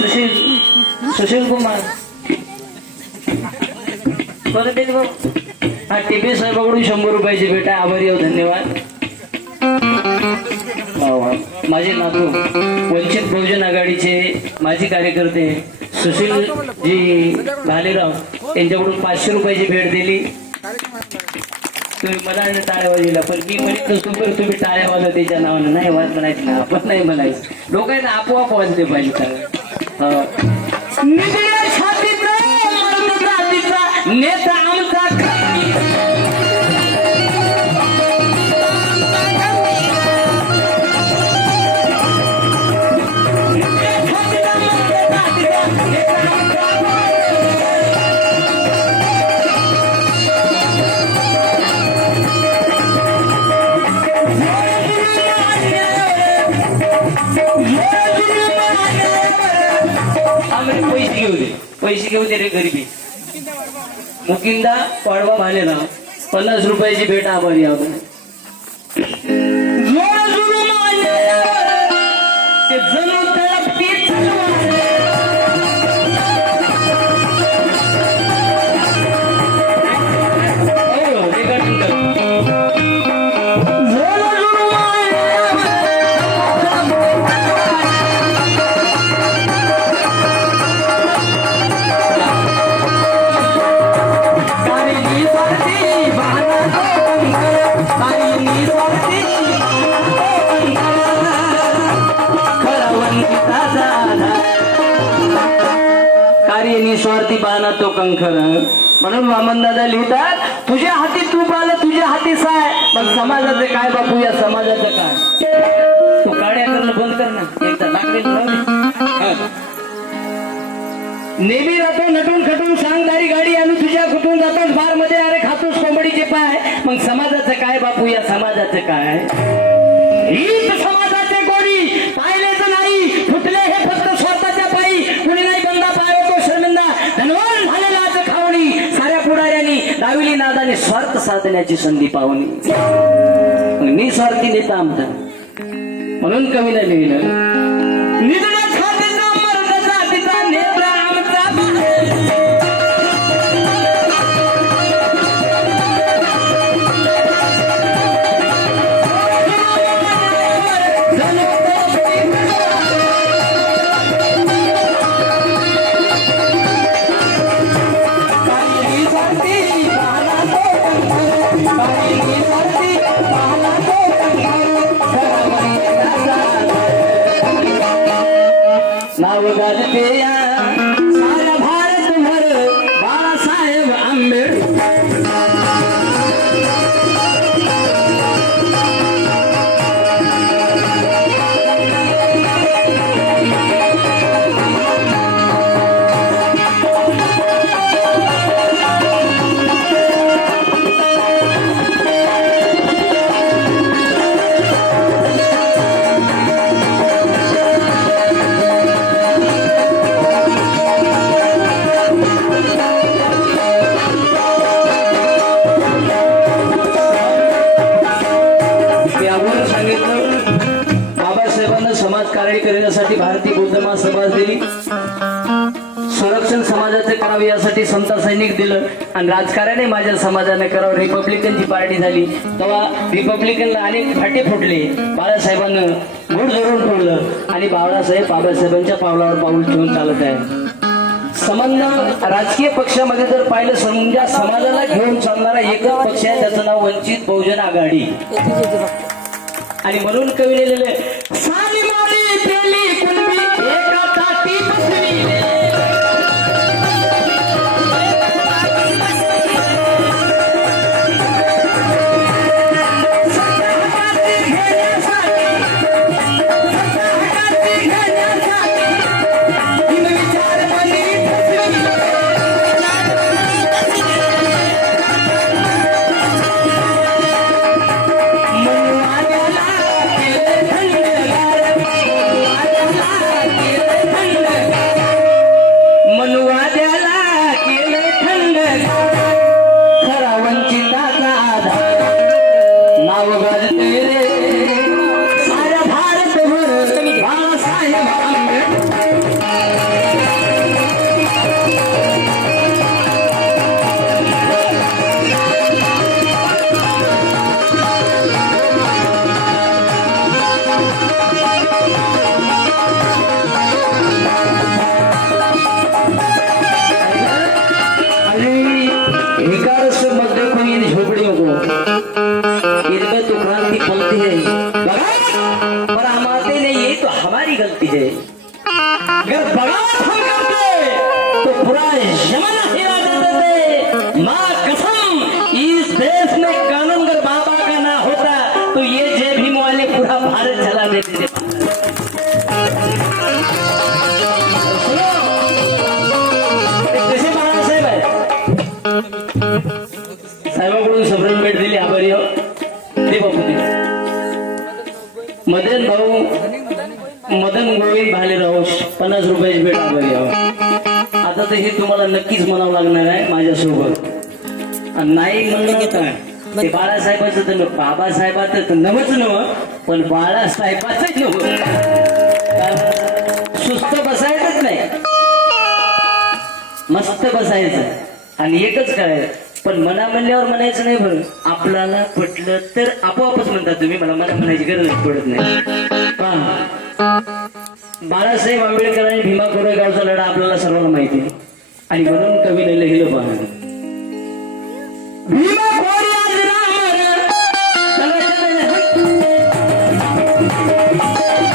सुशील सुशील कुमार। ते हा टीपी साहेबाकडून शंभर रुपयाची भेट आहे. आभारी हो धन्यवाद. माझे नातू वंचित बहुजन आघाडीचे माजी कार्यकर्ते सुशील जी भालेराव यांच्याकडून पाचशे रुपयाची भेट दिली. तुम्ही मला आणि टाळ्या वाजविला पण मी म्हणत नसतो पण तुम्ही टाळ्या वाजवा त्याच्या नावानं. नाही वाज म्हणायचं ना आपण नाही म्हणायचं. लोकांना आपोआप वाजले पाहिजे सगळं. हो. नेता पैसे घेऊ दे रे गरिबी. मुकिंदा पाडवा भालेला पन्नास रुपयाची भेट आभारी आपण कार्य निस्वार्थी बाणा तो कंखर. म्हणून वामन दादा लिहितात तुझ्या हाती तूप आलं तुझ्या हाती साय. पण समाजाचं काय बापू या समाजाचं काय? तू काड्या करणं बंद कर ना. एकदा लागले नेहमी जातो नटून खटून सांगदारी गाडी आणू तुझ्या कुठून जातोस बारमध्ये अरे खातोस कोंबडीचे पाय. मग समाजाचं काय बापू या समाजाचं काय? हीच समाजाचे कोणी पाहिलेच नाही फुटले हे फक्त स्वतःच्या पायी कुणी नाही बंदा पाय तो शर्मिंदा धनवान झालेला आज खावणी साऱ्या पुढाऱ्यांनी दाविली नादाने स्वार्थ साधण्याची संधी पाहुणी निस्वार्थी नेता आमचा म्हणून कवीला लिहिलं निधड्या बाळासाहेब आंबेडकर समाजकार्य समाज कार्य करण्यासाठी भारतीय बौद्ध महासमाज दिली संरक्षण समाजाचे करावे यासाठी समता सैनिक दिलं आणि राजकारणे माझ्या समाजाने करावं. रिपब्लिकनची पार्टी झाली. तेव्हा रिपब्लिकनला अनेक फाटे फुटले. बाळासाहेबांना गुढ धरून ठेवलं आणि बाळासाहेब बाबासाहेबांच्या पावलावर पाऊल ठेवून चालत आहे. संबंध राजकीय पक्षामध्ये जर पाहिलं समजा समाजाला घेऊन चालणारा एकच पक्ष आहे त्याचं नाव वंचित बहुजन आघाडी. आणि म्हणून कवी लिहिलेलं निकलती है। अगर बगावत हो करते तो पूरा यमन हिला देते थे माँ कसम, इस देश में कानून अगर बाबा का ना होता तो ये जे भी वाले पूरा भारत चला देते। थे साहब है। आता हे तुम्हाला नक्कीच म्हणावं लागणार आहे माझ्यासोबत. नाही म्हणलं काय ते बाळासाहेबाचं तर नव्ह. बाबासाहेबाचं तर नवच नव पण बाळासाहेबाच नव सुस्त बसायचंच नाही. मस्त बसायचं. आणि एकच काय पण मना म्हणल्यावर म्हणायचं नाही बरं. आपल्याला पटलं तर आपोआपच म्हणता तुम्ही मला मना म्हणायची गरज पडत नाही. बाळासाहेब आंबेडकर आणि भीमा कोरेगावचा लढा आपल्याला सर्वांना माहिती आणि म्हणून कवीने लिहिलं पहा